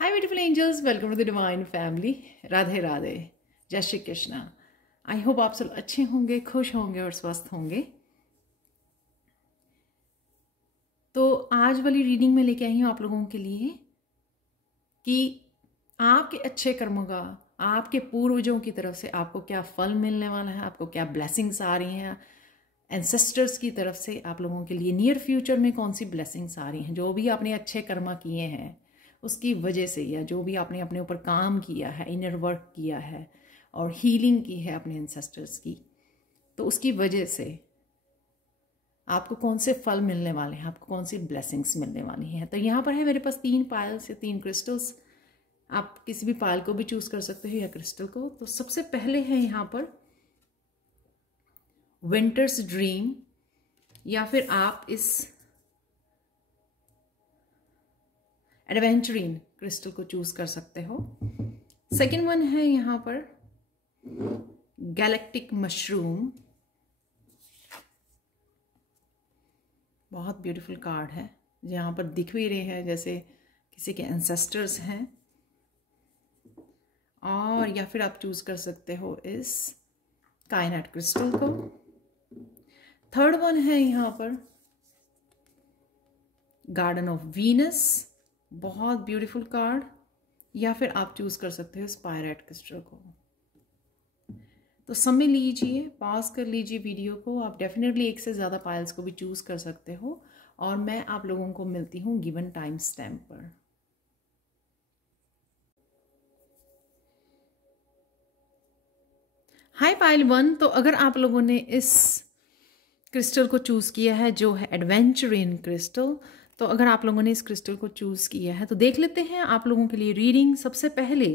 Hi beautiful angels, welcome to the divine family. Radhe Radhe, जय Shri Krishna. I hope आप सब अच्छे होंगे, खुश होंगे और स्वस्थ होंगे। तो आज वाली रीडिंग में लेके आई हूँ आप लोगों के लिए कि आपके अच्छे कर्मों का, आपके पूर्वजों की तरफ से आपको क्या फल मिलने वाला है, आपको क्या ब्लेसिंग्स आ रही हैं एंसेस्टर्स की तरफ से। आप लोगों के लिए नियर फ्यूचर में कौन सी ब्लेसिंग्स आ रही हैं, जो भी आपने अच्छे कर्मा किए हैं उसकी वजह से, या जो भी आपने अपने ऊपर काम किया है, इनर वर्क किया है और हीलिंग की है अपने एंसेस्टर्स की, तो उसकी वजह से आपको कौन से फल मिलने वाले हैं, आपको कौन सी ब्लेसिंग्स मिलने वाली हैं। तो यहाँ पर है मेरे पास 3 पायल्स या 3 क्रिस्टल्स। आप किसी भी पायल को भी चूज कर सकते हो या क्रिस्टल को। तो सबसे पहले है यहाँ पर विंटर्स ड्रीम, या फिर आप इस एडवेंचरिन क्रिस्टल को चूज कर सकते हो। सेकेंड वन है यहाँ पर गैलेक्टिक मशरूम। बहुत ब्यूटीफुल कार्ड है, यहाँ पर दिख भी रहे हैं जैसे किसी के एंसेस्टर्स हैं। और या फिर आप चूज कर सकते हो इस कायनाट क्रिस्टल को। थर्ड वन है यहाँ पर गार्डन ऑफ वीनस, बहुत ब्यूटीफुल कार्ड। या फिर आप चूज कर सकते हो स्पायराइट क्रिस्टल को। तो समय लीजिए, पॉज कर लीजिए वीडियो को। आप डेफिनेटली एक से ज़्यादा पायल्स को भी चूज कर सकते हो और मैं आप लोगों को मिलती हूँ गिवन टाइम स्टैम्प पर। हाय पायल 1, तो अगर आप लोगों ने इस क्रिस्टल को चूज किया है जो है एडवेंचरिन क्रिस्टल, तो अगर आप लोगों ने इस क्रिस्टल को चूज किया है तो देख लेते हैं आप लोगों के लिए रीडिंग। सबसे पहले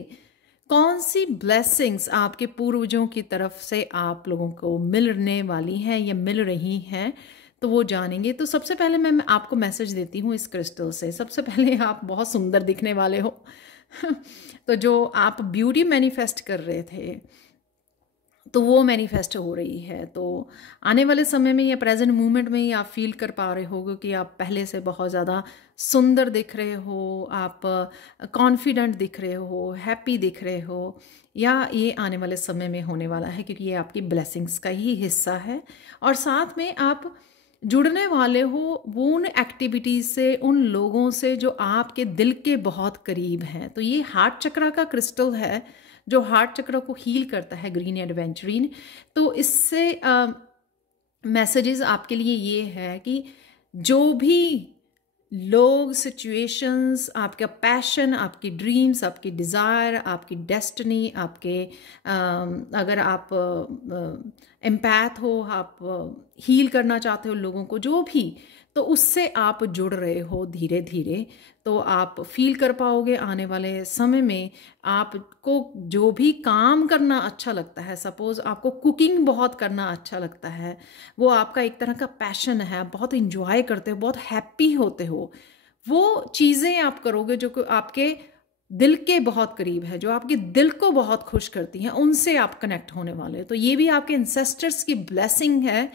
कौन सी ब्लेसिंग्स आपके पूर्वजों की तरफ से आप लोगों को मिलने वाली हैं या मिल रही हैं, तो वो जानेंगे। तो सबसे पहले मैं आपको मैसेज देती हूँ इस क्रिस्टल से। सबसे पहले आप बहुत सुंदर दिखने वाले हो तो जो आप ब्यूटी मैनिफेस्ट कर रहे थे तो वो मैनिफेस्ट हो रही है। तो आने वाले समय में या प्रेजेंट मोमेंट में ही आप फील कर पा रहे होगे कि आप पहले से बहुत ज़्यादा सुंदर दिख रहे हो, आप कॉन्फिडेंट दिख रहे हो, हैप्पी दिख रहे हो, या ये आने वाले समय में होने वाला है क्योंकि ये आपकी ब्लेसिंग्स का ही हिस्सा है। और साथ में आप जुड़ने वाले हो वो उन एक्टिविटीज़ से, उन लोगों से जो आपके दिल के बहुत करीब हैं। तो ये हार्ट चक्रा का क्रिस्टल है जो हार्ट चक्र को हील करता है, ग्रीन एडवेंचरिन। तो इससे मैसेजेस आपके लिए ये है कि जो भी लोग, सिचुएशंस, आपका पैशन, आपकी ड्रीम्स, आपकी डिज़ायर, आपकी डेस्टिनी, आपके अगर आप एम्पैथ हो, आप हील करना चाहते हो लोगों को, जो भी, तो उससे आप जुड़ रहे हो धीरे धीरे। तो आप फील कर पाओगे आने वाले समय में आपको जो भी काम करना अच्छा लगता है। सपोज आपको कुकिंग बहुत करना अच्छा लगता है, वो आपका एक तरह का पैशन है, आप बहुत इंजॉय करते हो, बहुत हैप्पी होते हो, वो चीज़ें आप करोगे जो आपके दिल के बहुत करीब है, जो आपके दिल को बहुत खुश करती हैं, उनसे आप कनेक्ट होने वाले हो। तो ये भी आपके एंसेस्टर्स की ब्लेसिंग है।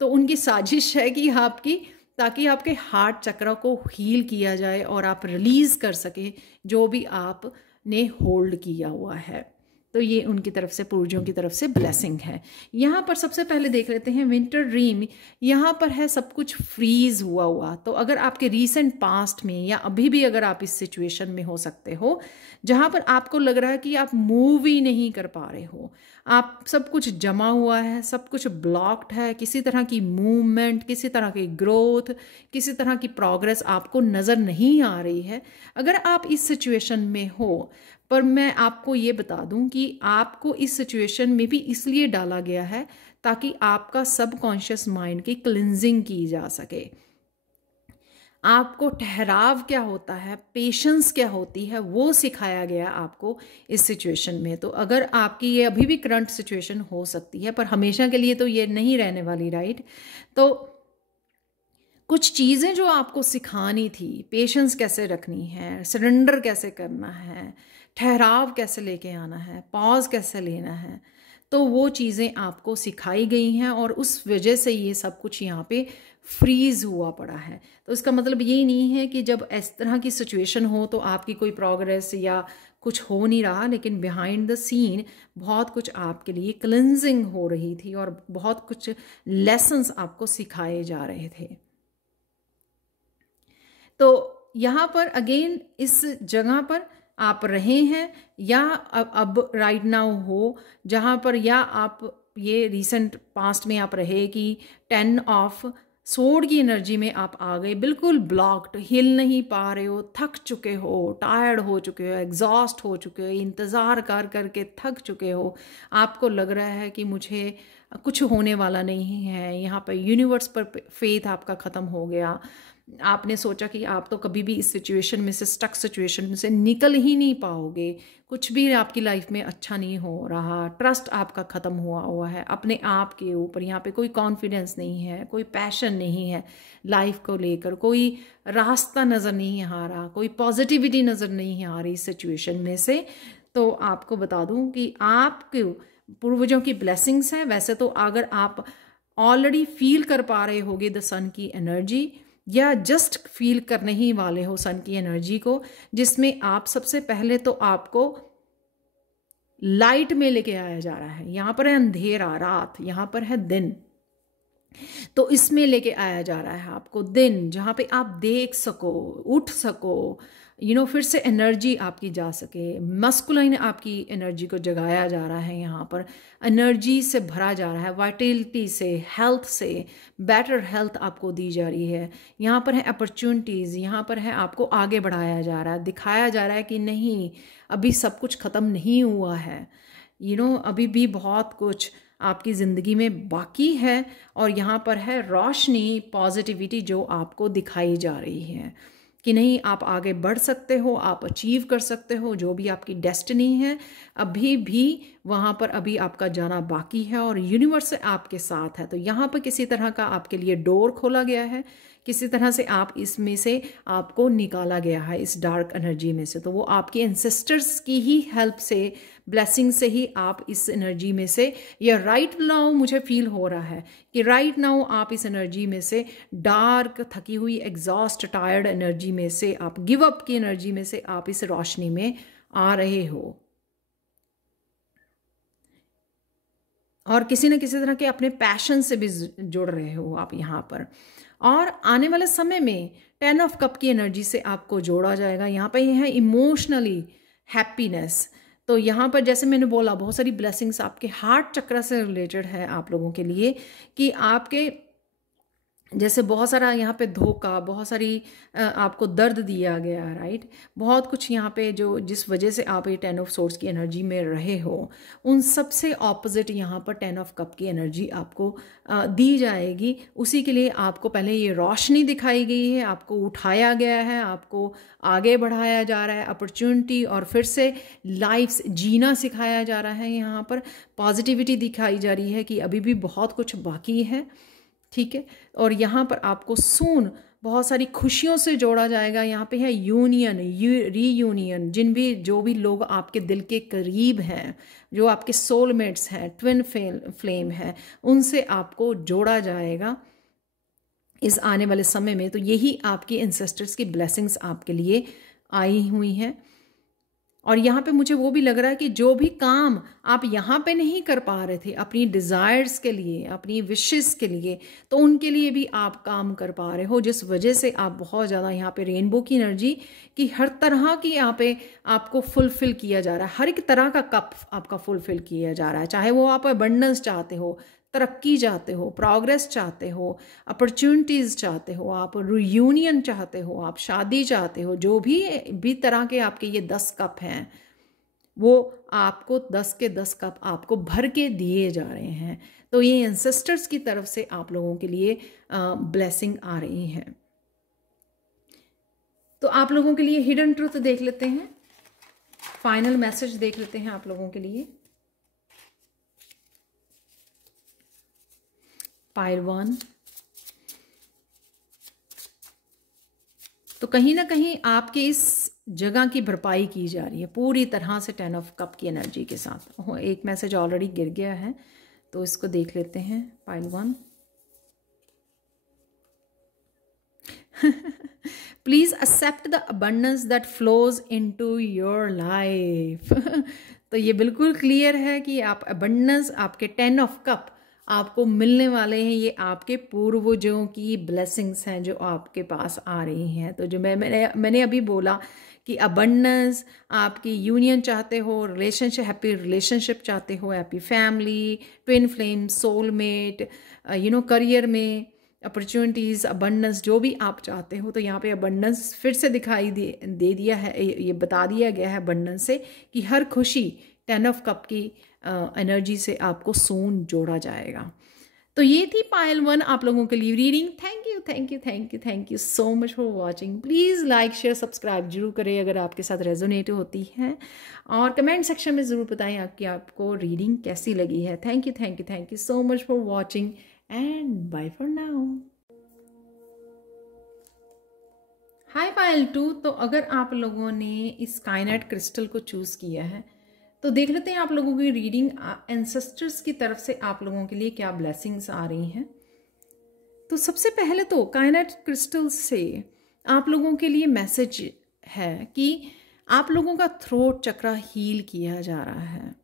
तो उनकी साजिश है कि आपकी, ताकि आपके हार्ट चक्र को हील किया जाए और आप रिलीज़ कर सके जो भी आपने होल्ड किया हुआ है। तो ये उनकी तरफ से, पूर्वजों की तरफ से ब्लेसिंग है। यहाँ पर सबसे पहले देख लेते हैं विंटर ड्रीम। यहाँ पर है सब कुछ फ्रीज हुआ हुआ। तो अगर आपके रीसेंट पास्ट में या अभी भी अगर आप इस सिचुएशन में हो सकते हो जहाँ पर आपको लग रहा है कि आप मूव ही नहीं कर पा रहे हो, आप सब कुछ जमा हुआ है, सब कुछ ब्लॉक्ड है, किसी तरह की मूवमेंट, किसी तरह की ग्रोथ, किसी तरह की प्रोग्रेस आपको नज़र नहीं आ रही है, अगर आप इस सिचुएशन में हो, पर मैं आपको ये बता दूं कि आपको इस सिचुएशन में भी इसलिए डाला गया है ताकि आपका सबकॉन्शियस माइंड की क्लिंजिंग की जा सके। आपको ठहराव क्या होता है, पेशेंस क्या होती है, वो सिखाया गया आपको इस सिचुएशन में। तो अगर आपकी ये अभी भी करंट सिचुएशन हो सकती है, पर हमेशा के लिए तो ये नहीं रहने वाली, राइट। तो कुछ चीज़ें जो आपको सिखानी थी, पेशेंस कैसे रखनी है, सरेंडर कैसे करना है, ठहराव कैसे लेके आना है, पॉज कैसे लेना है, तो वो चीज़ें आपको सिखाई गई हैं और उस वजह से ये सब कुछ यहाँ पे फ्रीज हुआ पड़ा है। तो इसका मतलब ये नहीं है कि जब इस तरह की सिचुएशन हो तो आपकी कोई प्रोग्रेस या कुछ हो नहीं रहा, लेकिन बिहाइंड द सीन बहुत कुछ आपके लिए क्लिनजिंग हो रही थी और बहुत कुछ लेसन्स आपको सिखाए जा रहे थे। तो यहाँ पर अगेन इस जगह पर आप रहे हैं या अब राइट नाउ हो, जहाँ पर या आप ये रिसेंट पास्ट में आप रहे कि 10 ऑफ सोर्ड की एनर्जी में आप आ गए, बिल्कुल ब्लॉक्ड, हिल नहीं पा रहे हो, थक चुके हो, टायर्ड हो चुके हो, एग्जॉस्ट हो चुके हो, इंतज़ार कर करके थक चुके हो, आपको लग रहा है कि मुझे कुछ होने वाला नहीं है, यहाँ पर यूनिवर्स पर फेथ आपका ख़त्म हो गया। आपने सोचा कि आप तो कभी भी इस सिचुएशन में से, स्टक सिचुएशन में से निकल ही नहीं पाओगे, कुछ भी आपकी लाइफ में अच्छा नहीं हो रहा, ट्रस्ट आपका ख़त्म हुआ है अपने आप के ऊपर, यहाँ पे कोई कॉन्फिडेंस नहीं है, कोई पैशन नहीं है लाइफ को लेकर, कोई रास्ता नज़र नहीं आ रहा, कोई पॉजिटिविटी नज़र नहीं आ रही इस सिचुएशन में से। तो आपको बता दूं कि आपके पूर्वजों की ब्लेसिंग्स हैं। वैसे तो अगर आप ऑलरेडी फील कर पा रहे होगे द सन की एनर्जी, या जस्ट फील करने ही वाले हो सन की एनर्जी को, जिसमें आप सबसे पहले तो आपको लाइट में लेके आया जा रहा है। यहाँ पर है अंधेरा, रात, यहाँ पर है दिन, तो इसमें लेके आया जा रहा है आपको दिन, जहाँ पे आप देख सको, उठ सको, फिर से एनर्जी आपकी जा सके, मस्कुलाइन आपकी एनर्जी को जगाया जा रहा है, यहाँ पर एनर्जी से भरा जा रहा है, वाइटलिटी से, हेल्थ से, बेटर हेल्थ आपको दी जा रही है। यहाँ पर है अपॉर्चुनिटीज़, यहाँ पर है आपको आगे बढ़ाया जा रहा है, दिखाया जा रहा है कि नहीं अभी सब कुछ ख़त्म नहीं हुआ है, अभी भी बहुत कुछ आपकी ज़िंदगी में बाकी है। और यहाँ पर है रोशनी, पॉजिटिविटी जो आपको दिखाई जा रही है कि नहीं आप आगे बढ़ सकते हो, आप अचीव कर सकते हो जो भी आपकी डेस्टिनी है, अभी भी वहाँ पर अभी आपका जाना बाकी है और यूनिवर्स आपके साथ है। तो यहाँ पर किसी तरह का आपके लिए डोर खोला गया है, किसी तरह से आप इसमें से आपको निकाला गया है इस डार्क एनर्जी में से। तो वो आपके एंसेस्टर्स की ही हेल्प से, ब्लेसिंग से ही आप इस एनर्जी में से, या राइट नाउ मुझे फील हो रहा है कि राइट नाउ आप इस एनर्जी में से, डार्क, थकी हुई, एग्जॉस्ट, टायर्ड एनर्जी में से, आप गिव अप की एनर्जी में से आप इस रोशनी में आ रहे हो और किसी न किसी तरह के अपने पैशन से भी जुड़ रहे हो आप यहाँ पर। और आने वाले समय में 10 ऑफ कप की एनर्जी से आपको जोड़ा जाएगा। यहाँ पे यह है इमोशनली हैप्पीनेस। तो यहाँ पर जैसे मैंने बोला बहुत सारी ब्लेसिंग्स आपके हार्ट चक्र से रिलेटेड है आप लोगों के लिए, कि आपके जैसे बहुत सारा यहाँ पे धोखा, बहुत सारी आपको दर्द दिया गया, राइट, बहुत कुछ यहाँ पे जो जिस वजह से आप ये 10 ऑफ सोर्स की एनर्जी में रहे हो, उन सब से ऑपोजिट यहाँ पर 10 ऑफ कप की एनर्जी आपको दी जाएगी। उसी के लिए आपको पहले ये रोशनी दिखाई गई है, आपको उठाया गया है, आपको आगे बढ़ाया जा रहा है, अपॉर्चुनिटी और फिर से लाइफ जीना सिखाया जा रहा है। यहाँ पर पॉजिटिविटी दिखाई जा रही है कि अभी भी बहुत कुछ बाकी है, ठीक है। और यहाँ पर आपको सून बहुत सारी खुशियों से जोड़ा जाएगा। यहाँ पे है यूनियन, रीयूनियन, जो भी लोग आपके दिल के करीब हैं, जो आपके सोलमेट्स हैं, ट्विन फ्लेम हैं, उनसे आपको जोड़ा जाएगा इस आने वाले समय में। तो यही आपके एंसेस्टर्स की ब्लेसिंग्स आपके लिए आई हुई हैं। और यहाँ पे मुझे वो भी लग रहा है कि जो भी काम आप यहाँ पे नहीं कर पा रहे थे अपनी डिज़ायर्स के लिए, अपनी विशेस के लिए, तो उनके लिए भी आप काम कर पा रहे हो, जिस वजह से आप बहुत ज़्यादा यहाँ पे रेनबो की एनर्जी की हर तरह की यहाँ पे आपको फुलफिल किया जा रहा है। हर एक तरह का कप आपका फुलफिल किया जा रहा है, चाहे वो आप अबंडेंस चाहते हो, तरक्की चाहते हो, प्रोग्रेस चाहते हो, अपॉर्चुनिटीज़ चाहते हो, आप रियूनियन चाहते हो, आप शादी चाहते हो, जो भी तरह के आपके ये 10 कप हैं, वो आपको 10 के 10 कप आपको भर के दिए जा रहे हैं। तो ये एंसेस्टर्स की तरफ से आप लोगों के लिए ब्लेसिंग आ रही है। तो आप लोगों के लिए हिडन ट्रूथ देख लेते हैं, फाइनल मैसेज देख लेते हैं आप लोगों के लिए। पाइल 1। तो कहीं ना कहीं आपके इस जगह की भरपाई की जा रही है पूरी तरह से 10 ऑफ कप की एनर्जी के साथ। एक मैसेज ऑलरेडी गिर गया है तो इसको देख लेते हैं। Pile 1, please accept the abundance that flows into your life. तो ये बिल्कुल क्लियर है कि आप अबंडेंस, आपके 10 ऑफ कप आपको मिलने वाले हैं। ये आपके पूर्वजों की ब्लेसिंग्स हैं जो आपके पास आ रही हैं। तो जो मैंने अभी बोला कि अबंडेंस, आपकी यूनियन चाहते हो, रिलेशनशिप, हैप्पी रिलेशनशिप चाहते हो, happy family, twin flame, soulmate, career में अपॉर्चुनिटीज़, अबंडेंस, जो भी आप चाहते हो। तो यहाँ पे अबंडेंस फिर से दिखाई दे दिया है, ये बता दिया गया है अबंडेंस से कि हर खुशी 10 ऑफ कप की एनर्जी से आपको सून जोड़ा जाएगा। तो ये थी पायल 1 आप लोगों के लिए reading. Thank you thank you thank you thank you so much for watching. Please like share subscribe जरूर करें अगर आपके साथ रेजोनेट होती है, और कमेंट सेक्शन में ज़रूर बताएं कि आपको रीडिंग कैसी लगी है। Thank you so much for watching and bye for now. Hi Payal 2, तो अगर आप लोगों ने इस काइनेट क्रिस्टल को चूज़ किया है तो देख लेते हैं आप लोगों की रीडिंग एंसेस्टर्स की तरफ से आप लोगों के लिए क्या ब्लेसिंग्स आ रही हैं। तो सबसे पहले तो काइनेट क्रिस्टल से आप लोगों के लिए मैसेज है कि आप लोगों का थ्रोट चक्रा हील किया जा रहा है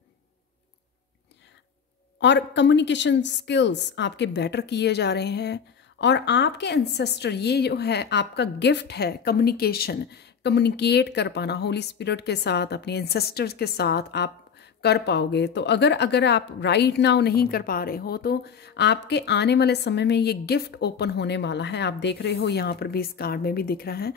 और कम्युनिकेशन स्किल्स आपके बेटर किए जा रहे हैं। और आपके एंसेस्टर, ये जो है आपका गिफ्ट है कम्युनिकेशन, कम्युनिकेट कर पाना होली स्पिरिट के साथ, अपने एंसेस्टर्स के साथ आप कर पाओगे। तो अगर आप राइट नाउ नहीं कर पा रहे हो तो आपके आने वाले समय में ये गिफ्ट ओपन होने वाला है। आप देख रहे हो यहाँ पर भी, इस कार्ड में भी दिख रहा है,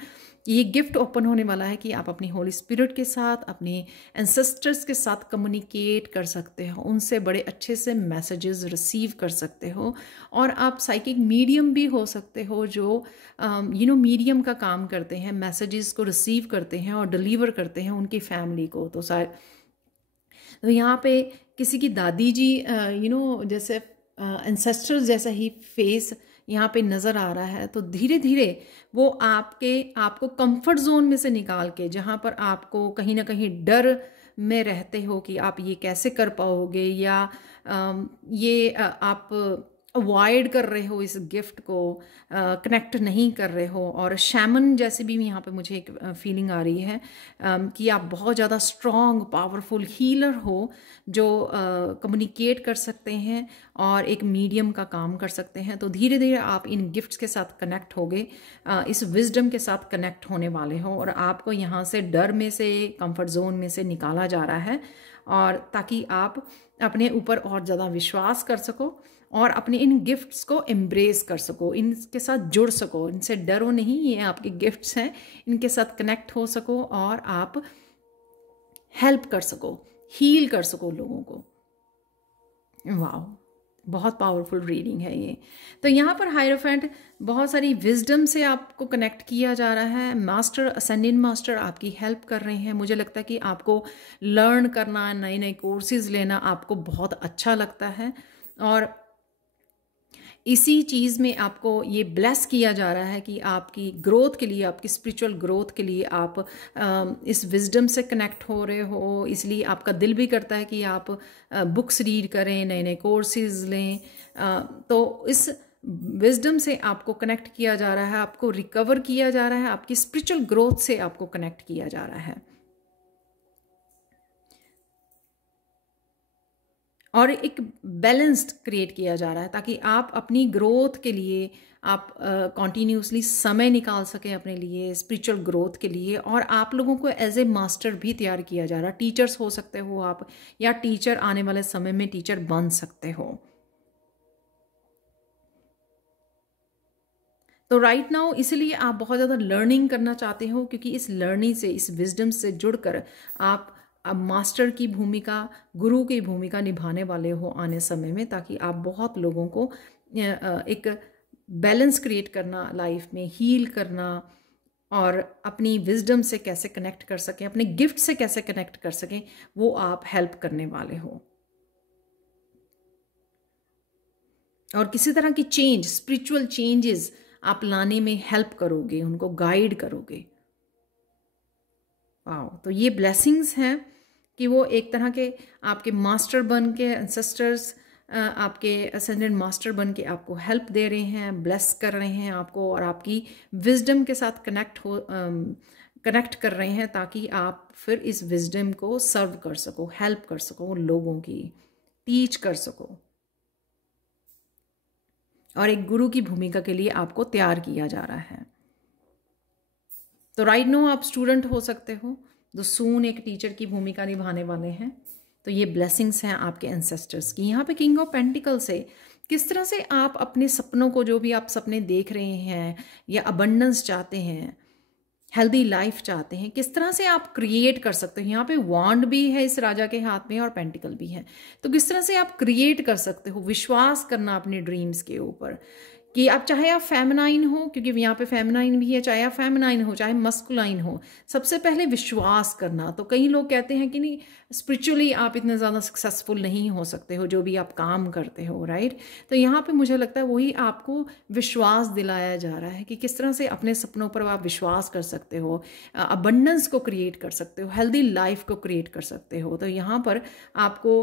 ये गिफ्ट ओपन होने वाला है कि आप अपनी होली स्पिरिट के साथ, अपने एंसेस्टर्स के साथ कम्युनिकेट कर सकते हो, उनसे बड़े अच्छे से मैसेजेस रिसीव कर सकते हो। और आप साइकिक मीडियम भी हो सकते हो जो मीडियम का काम करते हैं, मैसेजेस को रिसीव करते हैं और डिलीवर करते हैं उनकी फैमिली को। तो यहाँ पे किसी की दादी जी जैसे एंसेस्टर्स जैसा ही फेस यहाँ पे नज़र आ रहा है। तो धीरे धीरे वो आपको कंफर्ट जोन में से निकाल के, जहाँ पर आपको कहीं ना कहीं डर में रहते हो कि आप ये कैसे कर पाओगे, या आप अवॉइड कर रहे हो इस गिफ्ट को, कनेक्ट नहीं कर रहे हो। और शैमन जैसे भी यहाँ पे मुझे एक फीलिंग आ रही है कि आप बहुत ज़्यादा स्ट्रॉन्ग पावरफुल हीलर हो जो कम्युनिकेट कर सकते हैं और एक मीडियम का काम कर सकते हैं। तो धीरे धीरे आप इन गिफ्ट्स के साथ कनेक्ट होगे, इस विजडम के साथ कनेक्ट होने वाले हो, और आपको यहाँ से डर में से, कंफर्ट जोन में से निकाला जा रहा है, और ताकि आप अपने ऊपर और ज़्यादा विश्वास कर सको और अपने इन गिफ्ट्स को एम्ब्रेस कर सको, इनके साथ जुड़ सको, इनसे डरो नहीं, ये आपके गिफ्ट्स हैं, इनके साथ कनेक्ट हो सको और आप हेल्प कर सको, हील कर सको लोगों को। वाह, बहुत पावरफुल रीडिंग है ये। तो यहाँ पर हायरोफेंट बहुत सारी विजडम से आपको कनेक्ट किया जा रहा है। मास्टर, असेंडेंट मास्टर आपकी हेल्प कर रहे हैं। मुझे लगता है कि आपको लर्न करना, नए नए कोर्सेज लेना आपको बहुत अच्छा लगता है, और इसी चीज़ में आपको ये ब्लेस किया जा रहा है कि आपकी ग्रोथ के लिए, आपकी स्पिरिचुअल ग्रोथ के लिए आप इस विजडम से कनेक्ट हो रहे हो। इसलिए आपका दिल भी करता है कि आप बुक्स रीड करें, नए नए कोर्सेज लें। तो इस विजडम से आपको कनेक्ट किया जा रहा है, आपको रिकवर किया जा रहा है, आपकी स्पिरिचुअल ग्रोथ से आपको कनेक्ट किया जा रहा है, और एक बैलेंस्ड क्रिएट किया जा रहा है ताकि आप अपनी ग्रोथ के लिए आप कॉन्टीन्यूसली समय निकाल सकें अपने लिए, स्पिरिचुअल ग्रोथ के लिए। और आप लोगों को एज ए मास्टर भी तैयार किया जा रहा है। टीचर्स हो सकते हो आप, या टीचर आने वाले समय में टीचर बन सकते हो। तो राइट नाउ इसलिए आप बहुत ज़्यादा लर्निंग करना चाहते हो, क्योंकि इस लर्निंग से, इस विजडम से जुड़कर आप अब मास्टर की भूमिका, गुरु की भूमिका निभाने वाले हो आने समय में, ताकि आप बहुत लोगों को एक बैलेंस क्रिएट करना, लाइफ में हील करना, और अपनी विजडम से कैसे कनेक्ट कर सकें, अपने गिफ्ट से कैसे कनेक्ट कर सकें, वो आप हेल्प करने वाले हो। और किसी तरह की चेंज, स्पिरिचुअल चेंजेस आप लाने में हेल्प करोगे, उनको गाइड करोगे। वाओ, तो ये ब्लेसिंग्स हैं कि वो एक तरह के आपके मास्टर बन के, एंसेस्टर्स आपके असेंडेंट मास्टर बन के आपको हेल्प दे रहे हैं, ब्लेस कर रहे हैं आपको, और आपकी विजडम के साथ कनेक्ट कर रहे हैं ताकि आप फिर इस विजडम को सर्व कर सको, हेल्प कर सको लोगों की, टीच कर सको, और एक गुरु की भूमिका के लिए आपको तैयार किया जा रहा है। तो राइट नो आप स्टूडेंट हो सकते हो, जो सून एक टीचर की भूमिका निभाने वाले हैं। तो ये ब्लेसिंग्स हैं आपके एंसेस्टर्स की। यहाँ पे किंग ऑफ पेंटिकल से किस तरह से आप अपने सपनों को, जो भी आप सपने देख रहे हैं या अबंडेंस चाहते हैं, हेल्दी लाइफ चाहते हैं, किस तरह से आप क्रिएट कर सकते हो। यहाँ पे वॉन्ड भी है इस राजा के हाथ में और पेंटिकल भी है। तो किस तरह से आप क्रिएट कर सकते हो, विश्वास करना अपने ड्रीम्स के ऊपर कि आप चाहे आप फेमिनाइन हो, क्योंकि यहाँ पे फेमिनाइन भी है, चाहे आप फेमिनाइन हो चाहे मस्कुलाइन हो, सबसे पहले विश्वास करना। तो कई लोग कहते हैं कि नहीं, स्पिरिचुअली आप इतने ज़्यादा सक्सेसफुल नहीं हो सकते हो जो भी आप काम करते हो, राइट। तो यहाँ पे मुझे लगता है वही आपको विश्वास दिलाया जा रहा है कि किस तरह से अपने सपनों पर आप विश्वास कर सकते हो, अबंडेंस को क्रिएट कर सकते हो, हेल्दी लाइफ को क्रिएट कर सकते हो। तो यहाँ पर आपको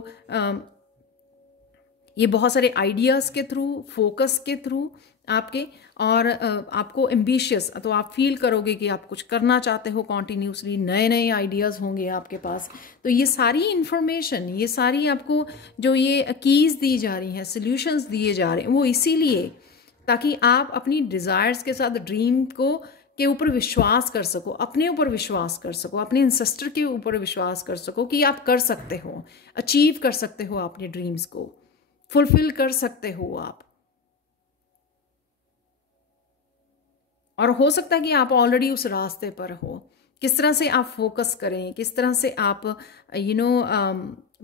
ये बहुत सारे आइडियाज़ के थ्रू, फोकस के थ्रू आपके, और आपको एम्बिशियस, तो आप फील करोगे कि आप कुछ करना चाहते हो कॉन्टीन्यूसली, नए नए आइडियाज़ होंगे आपके पास। तो ये सारी इंफॉर्मेशन, ये सारी आपको जो ये कीज़ दी जा रही हैं, सॉल्यूशंस दिए जा रहे हैं, वो इसीलिए ताकि आप अपनी डिज़ायर्स के साथ ड्रीम के ऊपर विश्वास कर सको, अपने ऊपर विश्वास कर सको, अपने एंसेस्टर के ऊपर विश्वास कर सको कि आप कर सकते हो, अचीव कर सकते हो, अपने ड्रीम्स को फुलफिल कर सकते हो आप। और हो सकता है कि आप ऑलरेडी उस रास्ते पर हो। किस तरह से आप फोकस करें, किस तरह से आप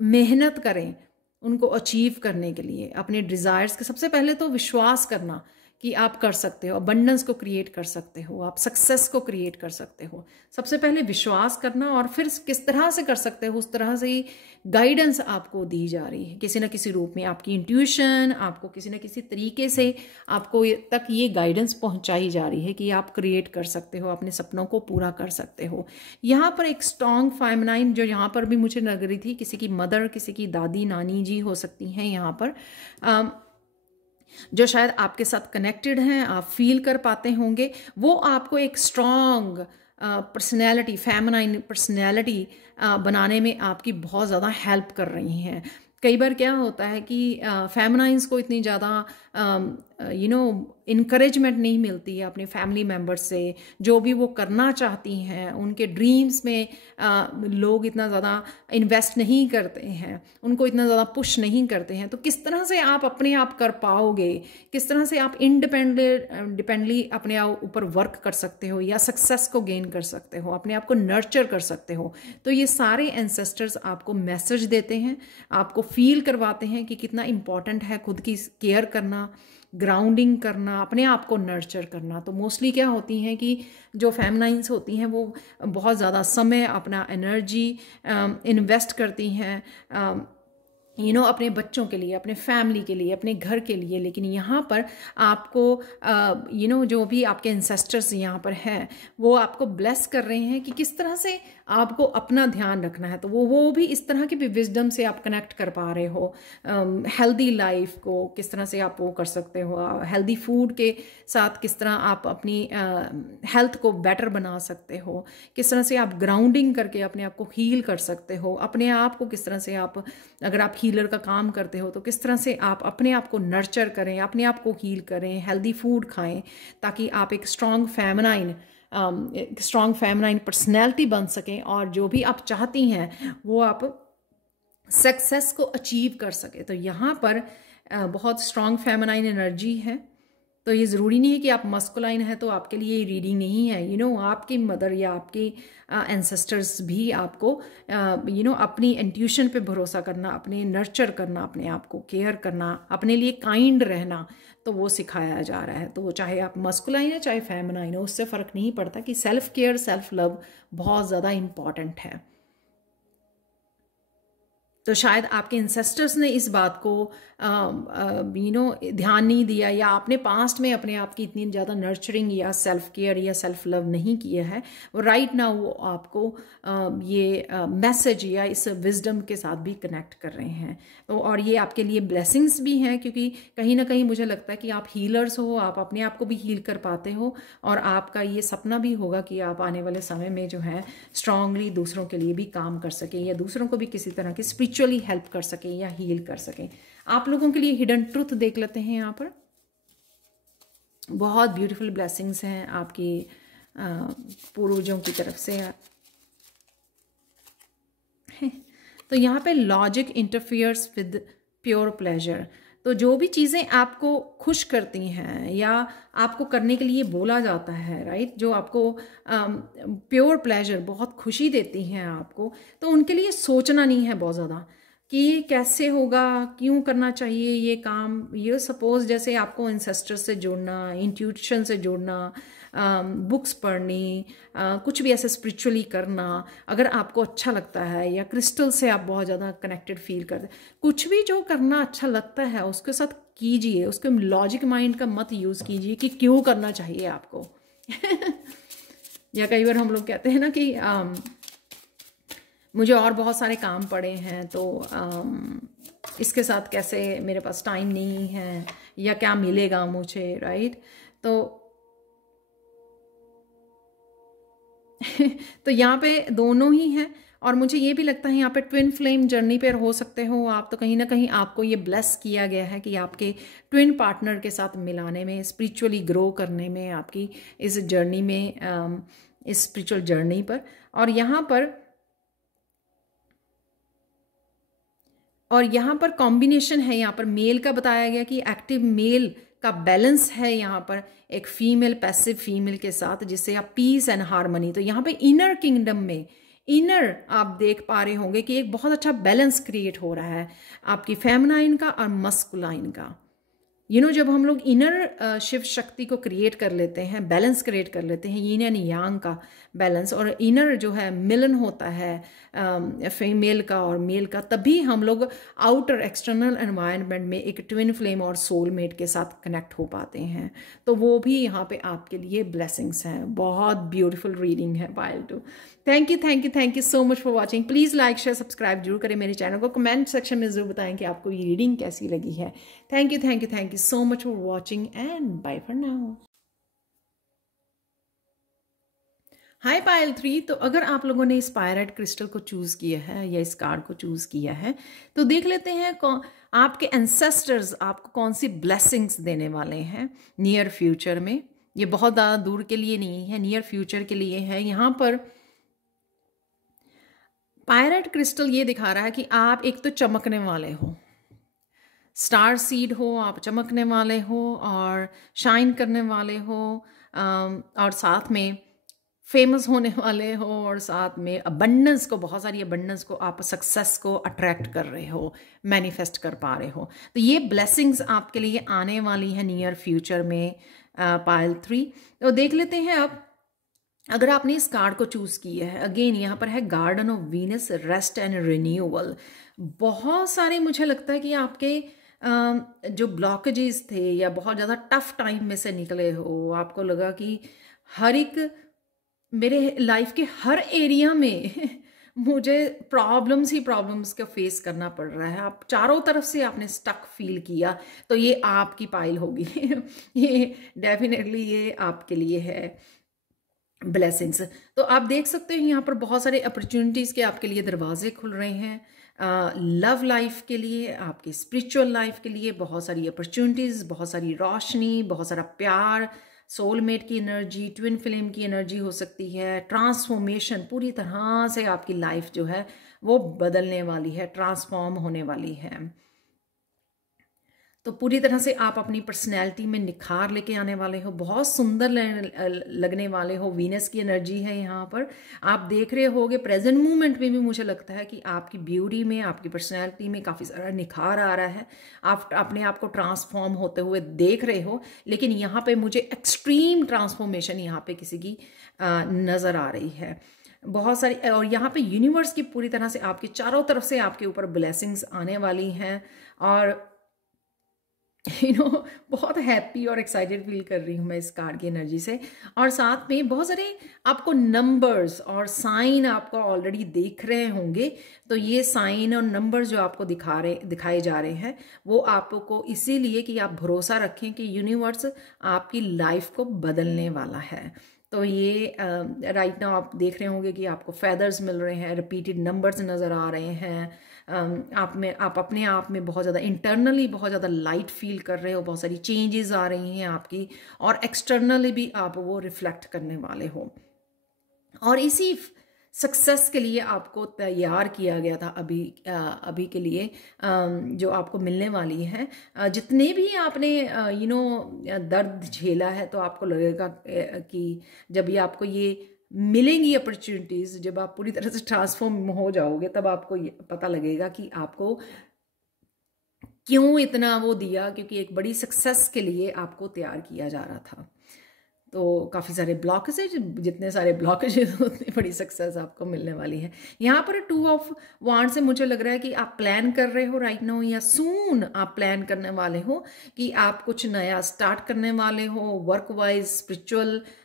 मेहनत करें उनको अचीव करने के लिए, अपने डिज़ायर्स के। सबसे पहले तो विश्वास करना कि आप कर सकते हो, अबंडेंस को क्रिएट कर सकते हो, आप सक्सेस को क्रिएट कर सकते हो। सबसे पहले विश्वास करना, और फिर किस तरह से कर सकते हो उस तरह से ही गाइडेंस आपको दी जा रही है किसी न किसी रूप में। आपकी इंट्यूशन आपको किसी न किसी तरीके से आपको तक ये गाइडेंस पहुंचाई जा रही है कि आप क्रिएट कर सकते हो, अपने सपनों को पूरा कर सकते हो। यहाँ पर एक स्ट्रॉन्ग फेमिनाइन जो यहाँ पर भी मुझे लग रही थी, किसी की मदर, किसी की दादी, नानी जी हो सकती हैं यहाँ पर, जो शायद आपके साथ कनेक्टेड हैं, आप फील कर पाते होंगे। वो आपको एक स्ट्रॉन्ग पर्सनैलिटी, फेमिनाइन पर्सनैलिटी बनाने में आपकी बहुत ज़्यादा हेल्प कर रही हैं। कई बार क्या होता है कि फेमिनाइंस को इतनी ज़्यादा इनकरेजमेंट नहीं मिलती है अपने फैमिली मेम्बर्स से, जो भी वो करना चाहती हैं उनके ड्रीम्स में लोग इतना ज़्यादा इन्वेस्ट नहीं करते हैं, उनको इतना ज़्यादा पुश नहीं करते हैं। तो किस तरह से आप अपने आप कर पाओगे, किस तरह से आप डिपेंडली अपने आप ऊपर वर्क कर सकते हो या सक्सेस को गेन कर सकते हो, अपने आप को नर्चर कर सकते हो। तो ये सारे एंसेस्टर्स आपको मैसेज देते हैं, आपको फील करवाते हैं कि कितना इम्पॉर्टेंट है खुद की केयर करना, ग्राउंडिंग करना, अपने आप को नर्चर करना। तो मोस्टली क्या होती हैं कि जो फेमिनाइंस होती हैं वो बहुत ज़्यादा समय, अपना एनर्जी इन्वेस्ट करती हैं अपने बच्चों के लिए, अपने फैमिली के लिए, अपने घर के लिए। लेकिन यहाँ पर आपको जो भी आपके एंसेस्टर्स यहाँ पर हैं वो आपको ब्लेस कर रहे हैं कि किस तरह से आपको अपना ध्यान रखना है। तो वो भी इस तरह की भी विजडम से आप कनेक्ट कर पा रहे हो। हेल्दी लाइफ को किस तरह से आप वो कर सकते हो, हेल्दी फूड के साथ किस तरह आप अपनी हेल्थ को बेटर बना सकते हो, किस तरह से आप ग्राउंडिंग करके अपने आप को हील कर सकते हो, अपने आप को किस तरह से आप, अगर आप हीलर का काम करते हो तो किस तरह से आप अपने आप को नर्चर करें, अपने आप को हील करें, हेल्दी फूड खाएं, ताकि आप एक स्ट्रॉन्ग फेमिनाइन पर्सनैलिटी बन सकें और जो भी आप चाहती हैं वो आप सक्सेस को अचीव कर सके। तो यहाँ पर बहुत स्ट्रॉन्ग फेमिनाइन एनर्जी है। तो ये ज़रूरी नहीं है कि आप मस्कुलाइन है तो आपके लिए रीडिंग नहीं है। आपकी मदर या आपके एंसेस्टर्स भी आपको अपनी इंट्यूशन पे भरोसा करना, अपने नर्चर करना, अपने आप को केयर करना, अपने लिए काइंड रहना, तो वो सिखाया जा रहा है। तो वो चाहे आप मस्कुलाइन है चाहे फेमिनाइन हो, उससे फ़र्क नहीं पड़ता कि सेल्फ केयर, सेल्फ लव बहुत ज़्यादा इम्पॉर्टेंट है। तो शायद आपके इंसेस्टर्स ने इस बात को ध्यान नहीं दिया, या आपने पास्ट में अपने आप की इतनी ज़्यादा नर्चरिंग या सेल्फ केयर या सेल्फ लव नहीं किया है। वो राइट नाउ वो आपको ये मैसेज या इस विजडम के साथ भी कनेक्ट कर रहे हैं। तो और ये आपके लिए ब्लेसिंग्स भी हैं, क्योंकि कहीं ना कहीं मुझे लगता है कि आप हीलर्स हो, आप अपने आप को भी हील कर पाते हो, और आपका ये सपना भी होगा कि आप आने वाले समय में जो है स्ट्रांगली दूसरों के लिए भी काम कर सकें, या दूसरों को भी किसी तरह की स्पिरिचुअली हेल्प कर सकें या हील कर सकें। आप लोगों के लिए हिडन ट्रुथ देख लेते हैं। यहाँ पर बहुत ब्यूटीफुल ब्लेसिंग्स हैं आपकी पूर्वजों की तरफ से। तो यहाँ पे logic interferes with pure pleasure. तो जो भी चीज़ें आपको खुश करती हैं या आपको करने के लिए बोला जाता है, राइट, जो आपको प्योर प्लेजर बहुत खुशी देती हैं आपको, तो उनके लिए सोचना नहीं है बहुत ज़्यादा कि कैसे होगा, क्यों करना चाहिए ये काम। ये सपोज जैसे आपको इंसेस्टर से जुड़ना, इंट्यूशन से जुड़ना, बुक्स पढ़नी, कुछ भी ऐसे स्पिरिचुअली करना, अगर आपको अच्छा लगता है, या क्रिस्टल से आप बहुत ज़्यादा कनेक्टेड फील करते हैं, कुछ भी जो करना अच्छा लगता है उसके साथ कीजिए। उसके लॉजिक माइंड का मत यूज़ कीजिए कि क्यों करना चाहिए आपको। या कई बार हम लोग कहते हैं ना कि मुझे और बहुत सारे काम पड़े हैं, तो इसके साथ कैसे, मेरे पास टाइम नहीं है, या क्या मिलेगा मुझे, राइट। तो यहाँ पे दोनों ही हैं। और मुझे ये भी लगता है यहाँ पे ट्विन फ्लेम जर्नी पर हो सकते हो आप, तो कहीं ना कहीं आपको ये ब्लेस किया गया है कि आपके ट्विन पार्टनर के साथ मिलाने में, स्पिरिचुअली ग्रो करने में, आपकी इस जर्नी में, इस स्पिरिचुअल जर्नी पर। और यहाँ पर कॉम्बिनेशन है। यहाँ पर मेल का बताया गया कि एक्टिव मेल का बैलेंस है यहाँ पर एक फीमेल, पैसिव फीमेल के साथ, जिससे आप पीस एंड हार्मनी। तो यहाँ पे इनर किंगडम में, इनर आप देख पा रहे होंगे कि एक बहुत अच्छा बैलेंस क्रिएट हो रहा है आपकी फेमिनाइन का और मस्कुलाइन का। जब हम लोग इनर शिव शक्ति को क्रिएट कर लेते हैं, बैलेंस क्रिएट कर लेते हैं, यीन एंड यांग का बैलेंस, और इनर जो है मिलन होता है फीमेल का और मेल का, तभी हम लोग आउटर एक्सटर्नल एनवायरनमेंट में एक ट्विन फ्लेम और सोलमेट के साथ कनेक्ट हो पाते हैं। तो वो भी यहाँ पे आपके लिए ब्लेसिंग्स हैं। बहुत ब्यूटीफुल रीडिंग है Payal two. Thank you so much for watching. Please like share subscribe जरूर करें मेरे चैनल को। कमेंट सेक्शन में जरूर बताएं कि आपको ये रीडिंग कैसी लगी है। Thank you so much for watching and bye for now. हाय पायल 3। तो अगर आप लोगों ने इस पायरेट क्रिस्टल को चूज किया है या इस कार्ड को चूज किया है, तो देख लेते हैं आपके एंसेस्टर्स आपको कौन सी ब्लेसिंग्स देने वाले हैं नियर फ्यूचर में। ये बहुत ज़्यादा दूर के लिए नहीं है, नियर फ्यूचर के लिए है। यहाँ पर पायरेट क्रिस्टल ये दिखा रहा है कि आप एक तो चमकने वाले हो, स्टार सीड हो, आप चमकने वाले हो और शाइन करने वाले हो, और साथ में फेमस होने वाले हो, और साथ में अबंडेंस को, बहुत सारी अबंडेंस को, आप सक्सेस को अट्रैक्ट कर रहे हो, मैनिफेस्ट कर पा रहे हो। तो ये ब्लेसिंग्स आपके लिए आने वाली है नियर फ्यूचर में पायल 3। तो देख लेते हैं अब, अगर आपने इस कार्ड को चूज किया है, अगेन यहाँ पर है garden of Venus, rest and renewal. बहुत सारे, मुझे लगता है कि आपके जो ब्लॉकेजेस थे या बहुत ज़्यादा टफ टाइम में से निकले हो, आपको लगा कि हर एक मेरे लाइफ के हर एरिया में मुझे प्रॉब्लम्स का फेस करना पड़ रहा है, आप चारों तरफ से आपने स्टक फील किया, तो ये आपकी पाइल होगी। ये डेफिनेटली ये आपके लिए है ब्लेसिंग्स। तो आप देख सकते हैं यहाँ पर बहुत सारे अपॉर्चुनिटीज़ के आपके लिए दरवाजे खुल रहे हैं। लव लाइफ के लिए, आपकी स्पिरिचुअल लाइफ के लिए बहुत सारी अपॉर्चुनिटीज़, बहुत सारी रोशनी, बहुत सारा प्यार, सोलमेट की एनर्जी, ट्विन फ्लेम की एनर्जी हो सकती है। ट्रांसफॉर्मेशन, पूरी तरह से आपकी लाइफ जो है वो बदलने वाली है, ट्रांसफॉर्म होने वाली है। तो पूरी तरह से आप अपनी पर्सनैलिटी में निखार लेके आने वाले हो, बहुत सुंदर लगने वाले हो। वीनस की एनर्जी है यहाँ पर, आप देख रहे होगे प्रेजेंट मूवमेंट में भी मुझे लगता है कि आपकी ब्यूटी में, आपकी पर्सनैलिटी में काफ़ी सारा निखार आ रहा है। आप अपने आप को ट्रांसफॉर्म होते हुए देख रहे हो, लेकिन यहाँ पे मुझे एक्सट्रीम ट्रांसफॉर्मेशन यहाँ पे किसी की नज़र आ रही है। बहुत सारी, और यहाँ पे यूनिवर्स की पूरी तरह से आपके चारों तरफ से आपके ऊपर ब्लेसिंग्स आने वाली हैं, और बहुत हैप्पी और एक्साइटेड फील कर रही हूँ मैं इस कार्ड की एनर्जी से। और साथ में बहुत सारे आपको नंबर्स और साइन आपको ऑलरेडी देख रहे होंगे। तो ये साइन और नंबर्स जो आपको दिखाए जा रहे हैं वो आपको इसीलिए कि आप भरोसा रखें कि यूनिवर्स आपकी लाइफ को बदलने वाला है। तो ये राइट नाउ आप देख रहे होंगे कि आपको फेदर्स मिल रहे हैं, रिपीटेड नंबर्स नज़र आ रहे हैं, आप अपने आप में बहुत ज़्यादा इंटरनली बहुत ज़्यादा लाइट फील कर रहे हो, बहुत सारी चेंजेस आ रही हैं आपकी, और एक्सटर्नली भी आप वो रिफ्लेक्ट करने वाले हो। और इसी सक्सेस के लिए आपको तैयार किया गया था अभी के लिए, जो आपको मिलने वाली है। जितने भी आपने दर्द झेला है, तो आपको लगेगा कि जब ये आपको ये मिलेंगी अपॉर्चुनिटीज़, जब आप पूरी तरह से ट्रांसफॉर्म हो जाओगे, तब आपको ये पता लगेगा कि आपको क्यों इतना वो दिया, क्योंकि एक बड़ी सक्सेस के लिए आपको तैयार किया जा रहा था। तो काफ़ी सारे ब्लॉकेज, जितने सारे ब्लॉकेज उतनी बड़ी सक्सेस आपको मिलने वाली है। यहाँ पर 2 ऑफ वांड से मुझे लग रहा है कि आप प्लान कर रहे हो राइट नाउ, या सून आप प्लान करने वाले हो कि आप कुछ नया स्टार्ट करने वाले हो, वर्क वाइज,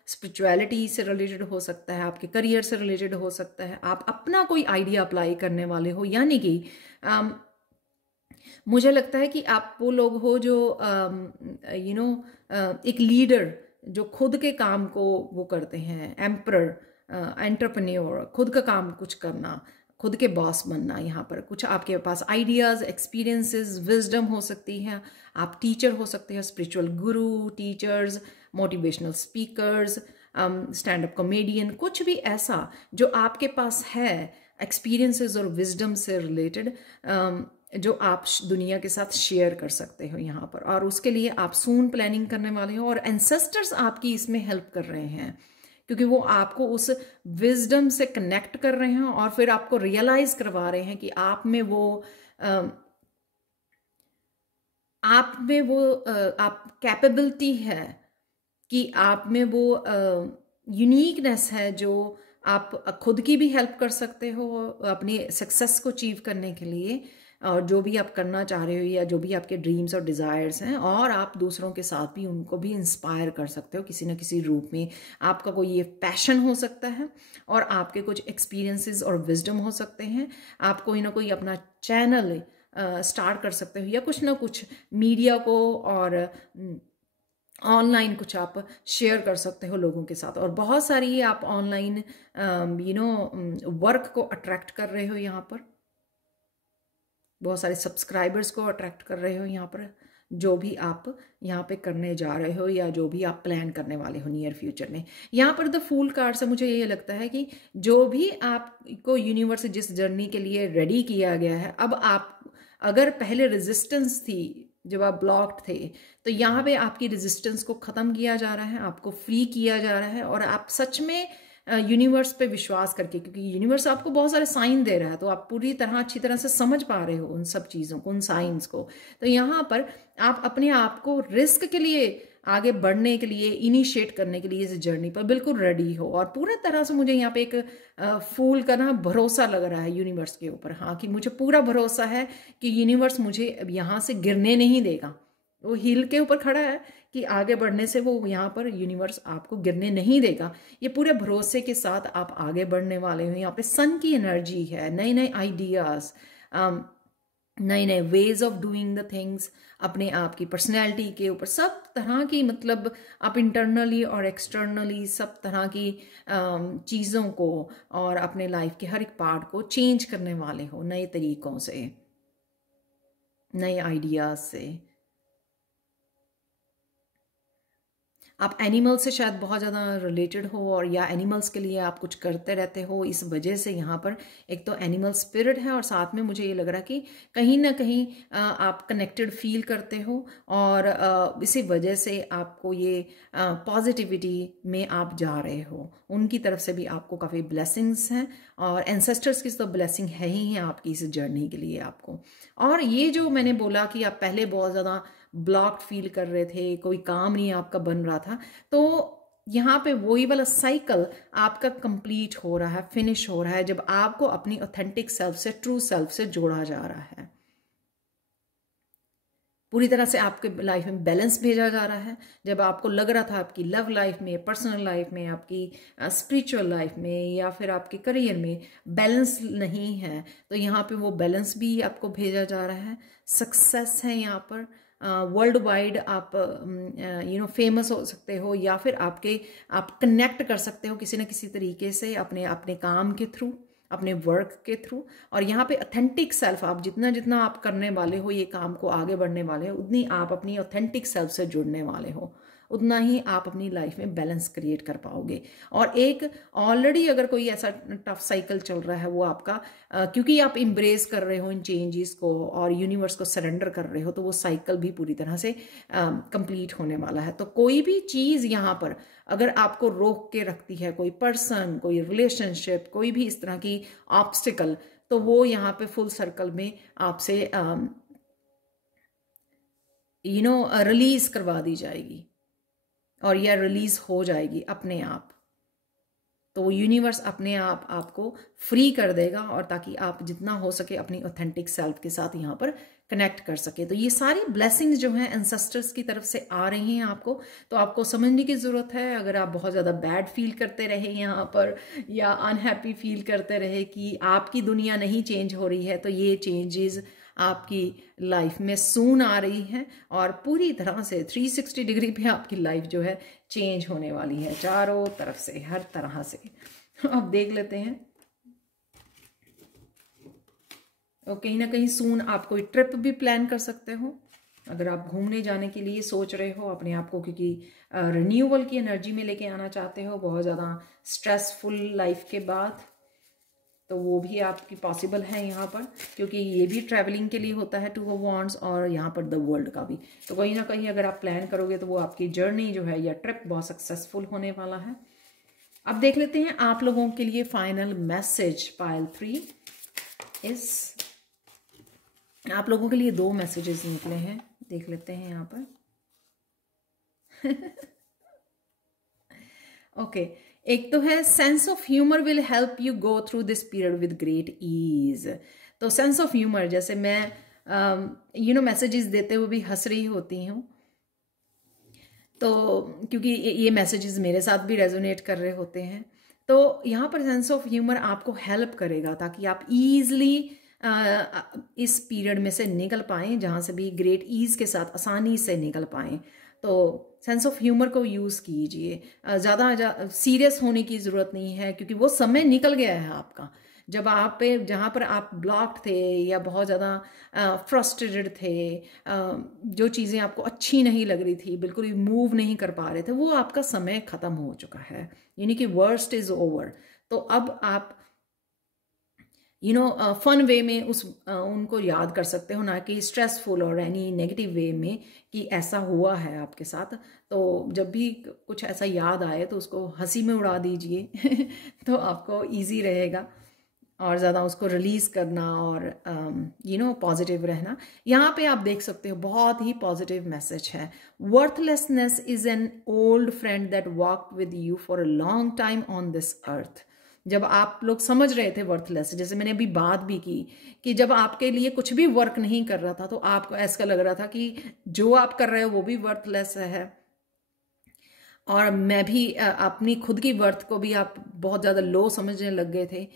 स्पिरिचुअलिटी से रिलेटेड हो सकता है, आपके करियर से रिलेटेड हो सकता है, आप अपना कोई आइडिया अप्लाई करने वाले हो। यानी कि मुझे लगता है कि आप वो लोग हो जो एक लीडर जो खुद के काम को वो करते हैं, एम्परर, एंटरप्रेन्योर, खुद का काम कुछ करना, खुद के बॉस बनना। यहाँ पर कुछ आपके पास आइडियाज़, एक्सपीरियंसेस, विजडम हो सकती है, आप टीचर हो सकते हैं, स्पिरिचुअल गुरु, teachers, motivational speakers, stand up comedian, कुछ भी ऐसा जो आपके पास है एक्सपीरियंसेस और विजडम से रिलेटेड, जो आप दुनिया के साथ शेयर कर सकते हो यहाँ पर। और उसके लिए आप सून प्लानिंग करने वाले हो, और एंसेस्टर्स आपकी इसमें हेल्प कर रहे हैं, क्योंकि वो आपको उस विजडम से कनेक्ट कर रहे हैं, और फिर आपको रियलाइज करवा रहे हैं कि आप में वो आप कैपेबिलिटी है, कि आप में वो यूनिकनेस है, जो आप खुद की भी हेल्प कर सकते हो अपनी सक्सेस को अचीव करने के लिए, और जो भी आप करना चाह रहे हो, या जो भी आपके ड्रीम्स और डिज़ायर्स हैं, और आप दूसरों के साथ भी उनको भी इंस्पायर कर सकते हो किसी न किसी रूप में। आपका कोई ये पैशन हो सकता है, और आपके कुछ एक्सपीरियंसेस और विजडम हो सकते हैं। आप कोई ना कोई अपना चैनल स्टार्ट कर सकते हो, या कुछ ना कुछ मीडिया को और ऑनलाइन कुछ आप शेयर कर सकते हो लोगों के साथ। और बहुत सारी आप ऑनलाइन वर्क को अट्रैक्ट कर रहे हो, यहाँ पर बहुत सारे सब्सक्राइबर्स को अट्रैक्ट कर रहे हो यहाँ पर, जो भी आप यहाँ पे करने जा रहे हो, या जो भी आप प्लान करने वाले हो नियर फ्यूचर में। यहाँ पर द फूल कार्ड से मुझे ये लगता है कि जो भी आपको यूनिवर्स जिस जर्नी के लिए रेडी किया गया है, अब आप अगर पहले रेजिस्टेंस थी, जब आप ब्लॉक्ड थे, तो यहाँ पे आपकी रेजिस्टेंस को ख़त्म किया जा रहा है, आपको फ्री किया जा रहा है, और आप सच में यूनिवर्स पे विश्वास करके, क्योंकि यूनिवर्स आपको बहुत सारे साइन दे रहा है, तो आप पूरी तरह अच्छी तरह से समझ पा रहे हो उन सब चीज़ों को, उन साइंस को। तो यहाँ पर आप अपने आप को रिस्क के लिए, आगे बढ़ने के लिए, इनिशिएट करने के लिए इस जर्नी पर बिल्कुल रेडी हो। और पूरे तरह से मुझे यहाँ पे एक फूल का ना भरोसा लग रहा है यूनिवर्स के ऊपर, हाँ, कि मुझे पूरा भरोसा है कि यूनिवर्स मुझे अब यहाँ से गिरने नहीं देगा। वो हिल के ऊपर खड़ा है कि आगे बढ़ने से वो यहाँ पर यूनिवर्स आपको गिरने नहीं देगा। ये पूरे भरोसे के साथ आप आगे बढ़ने वाले हो। यहाँ पे सन की एनर्जी है, नए नए आइडियाज़, नए नए ways of doing the things, अपने आप की पर्सनैलिटी के ऊपर सब तरह की, मतलब आप इंटरनली और एक्सटर्नली सब तरह की चीज़ों को और अपने लाइफ के हर एक पार्ट को चेंज करने वाले हो, नए तरीक़ों से, नए आइडियाज़ से। आप एनिमल से शायद बहुत ज़्यादा रिलेटेड हो, और या एनिमल्स के लिए आप कुछ करते रहते हो, इस वजह से यहाँ पर एक तो एनिमल स्पिरिट है, और साथ में मुझे ये लग रहा है कि कहीं ना कहीं आप कनेक्टेड फील करते हो, और इसी वजह से आपको ये पॉजिटिविटी में आप जा रहे हो। उनकी तरफ से भी आपको काफ़ी ब्लेसिंग्स हैं, और एंसेस्टर्स की तो ब्लेसिंग है ही है आपकी इस जर्नी के लिए आपको। और ये जो मैंने बोला कि आप पहले बहुत ज़्यादा ब्लॉक्ड फील कर रहे थे, कोई काम नहीं आपका बन रहा था, तो यहाँ पे वही वाला साइकिल आपका कंप्लीट हो रहा है, फिनिश हो रहा है, जब आपको अपनी ऑथेंटिक सेल्फ से, ट्रू सेल्फ से जोड़ा जा रहा है। पूरी तरह से आपके लाइफ में बैलेंस भेजा जा रहा है। जब आपको लग रहा था आपकी लव लाइफ में, पर्सनल लाइफ में, आपकी स्पिरिचुअल लाइफ में या फिर आपके करियर में बैलेंस नहीं है, तो यहाँ पे वो बैलेंस भी आपको भेजा जा रहा है। सक्सेस है यहाँ पर, वर्ल्ड वाइड आप फेमस हो सकते हो, या फिर आप कनेक्ट कर सकते हो किसी न किसी तरीके से अपने काम के थ्रू, अपने वर्क के थ्रू। और यहाँ पे ऑथेंटिक सेल्फ, आप जितना जितना आप करने वाले हो, ये काम को आगे बढ़ने वाले हो, उतनी आप अपनी ऑथेंटिक सेल्फ से जुड़ने वाले हो, उतना ही आप अपनी लाइफ में बैलेंस क्रिएट कर पाओगे। और एक ऑलरेडी अगर कोई ऐसा टफ साइकिल चल रहा है वो आपका, क्योंकि आप इम्ब्रेस कर रहे हो इन चेंजेस को और यूनिवर्स को सरेंडर कर रहे हो, तो वो साइकिल भी पूरी तरह से कंप्लीट होने वाला है। तो कोई भी चीज़ यहाँ पर अगर आपको रोक के रखती है, कोई पर्सन, कोई रिलेशनशिप, कोई भी इस तरह की ऑब्स्टिकल, तो वो यहाँ पे फुल सर्कल में आपसे रिलीज करवा दी जाएगी, और यह रिलीज हो जाएगी अपने आप। तो यूनिवर्स अपने आप आपको फ्री कर देगा, और ताकि आप जितना हो सके अपनी ऑथेंटिक सेल्फ के साथ यहाँ पर कनेक्ट कर सके। तो ये सारी ब्लेसिंग्स जो हैं एंसेस्टर्स की तरफ से आ रही हैं आपको, तो आपको समझने की ज़रूरत है। अगर आप बहुत ज़्यादा बैड फील करते रहे यहाँ पर, या अनहैप्पी फील करते रहे कि आपकी दुनिया नहीं चेंज हो रही है, तो ये चेंजेस आपकी लाइफ में सून आ रही है, और पूरी तरह से 360 डिग्री पे आपकी लाइफ जो है चेंज होने वाली है, चारों तरफ से, हर तरह से। अब देख लेते हैं। और कहीं ना कहीं सून आप कोई ट्रिप भी प्लान कर सकते हो, अगर आप घूमने जाने के लिए सोच रहे हो अपने आप को, क्योंकि रिन्यूअल की एनर्जी में लेके आना चाहते हो बहुत ज़्यादा स्ट्रेसफुल लाइफ के बाद, तो वो भी आपकी पॉसिबल है यहाँ पर, क्योंकि ये भी ट्रैवलिंग के लिए होता है, 2 ऑफ वांड्स, और यहाँ पर द वर्ल्ड का भी। तो कहीं ना कहीं अगर आप प्लान करोगे तो वो आपकी जर्नी जो है या ट्रिप बहुत सक्सेसफुल होने वाला है। अब देख लेते हैं आप लोगों के लिए फाइनल मैसेज। पाइल 3 इस आप लोगों के लिए 2 मैसेजेस निकले हैं, देख लेते हैं यहाँ पर। ओके, एक तो है sense of humour will help you go through this period with great ease. तो सेंस ऑफ ह्यूमर, जैसे मैं मैसेजेस देते हुए भी हंस रही होती हूँ, तो क्योंकि ये मैसेजेस मेरे साथ भी रेजोनेट कर रहे होते हैं, तो यहाँ पर सेंस ऑफ ह्यूमर आपको हेल्प करेगा ताकि आप ईजली इस पीरियड में से निकल पाएँ, जहाँ से भी ग्रेट ईज के साथ आसानी से निकल पाएँ। तो सेंस ऑफ ह्यूमर को यूज़ कीजिए, ज़्यादा सीरियस होने की ज़रूरत नहीं है, क्योंकि वो समय निकल गया है आपका। जब आप पे जहाँ पर आप ब्लॉक्ड थे या बहुत ज़्यादा फ्रस्ट्रेटेड थे, जो चीज़ें आपको अच्छी नहीं लग रही थी, बिल्कुल भी मूव नहीं कर पा रहे थे, वो आपका समय ख़त्म हो चुका है, यानी कि वर्स्ट इज़ ओवर। तो अब आप फन वे में उनको याद कर सकते हो, ना कि स्ट्रेसफुल और एनी नेगेटिव वे में कि ऐसा हुआ है आपके साथ। तो जब भी कुछ ऐसा याद आए तो उसको हंसी में उड़ा दीजिए तो आपको इजी रहेगा, और ज़्यादा उसको रिलीज़ करना और पॉजिटिव रहना। यहाँ पे आप देख सकते हो बहुत ही पॉजिटिव मैसेज है। Worthlessness is an old friend that walked with you for a long time on this earth. जब आप लोग समझ रहे थे वर्थलेस, जैसे मैंने अभी बात भी की कि जब आपके लिए कुछ भी वर्क नहीं कर रहा था, तो आपको ऐसा लग रहा था कि जो आप कर रहे हो वो भी वर्थलेस है, और मैं भी अपनी खुद की वर्थ को भी आप बहुत ज़्यादा लो समझने लग गए थे।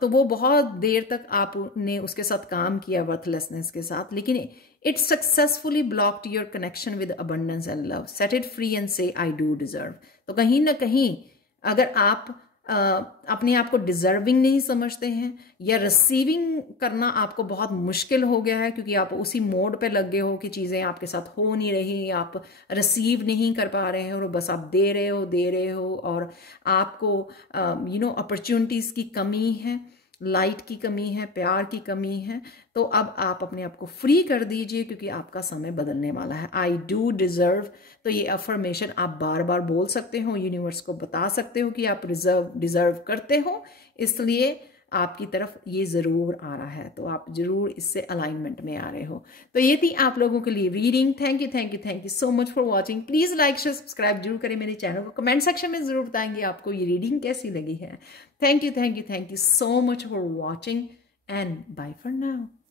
तो वो बहुत देर तक आपने उसके साथ काम किया, वर्थलेसनेस के साथ, लेकिन it successfully blocked your connection with abundance and love. Set it free and से आई डू डिजर्व। तो कहीं ना कहीं अगर आप अपने आप को डिजर्विंग नहीं समझते हैं, या रिसीविंग करना आपको बहुत मुश्किल हो गया है, क्योंकि आप उसी मोड पे लग गए हो कि चीज़ें आपके साथ हो नहीं रही, आप रिसीव नहीं कर पा रहे हैं, और बस आप दे रहे हो, और आपको अपॉर्चुनिटीज़ की कमी है, लाइट की कमी है, प्यार की कमी है। तो अब आप अपने आप को फ्री कर दीजिए, क्योंकि आपका समय बदलने वाला है। आई डू डिजर्व, तो ये अफर्मेशन आप बार बार बोल सकते हो, यूनिवर्स को बता सकते हो कि आप डिजर्व करते हो। इसलिए आपकी तरफ ये ज़रूर आ रहा है, तो आप ज़रूर इससे अलाइनमेंट में आ रहे हो। तो ये थी आप लोगों के लिए reading. Thank you so much for watching. Please like share subscribe जरूर करें मेरे चैनल को। कमेंट सेक्शन में ज़रूर बताएंगे आपको ये रीडिंग कैसी लगी है। Thank you so much for watching and bye for now.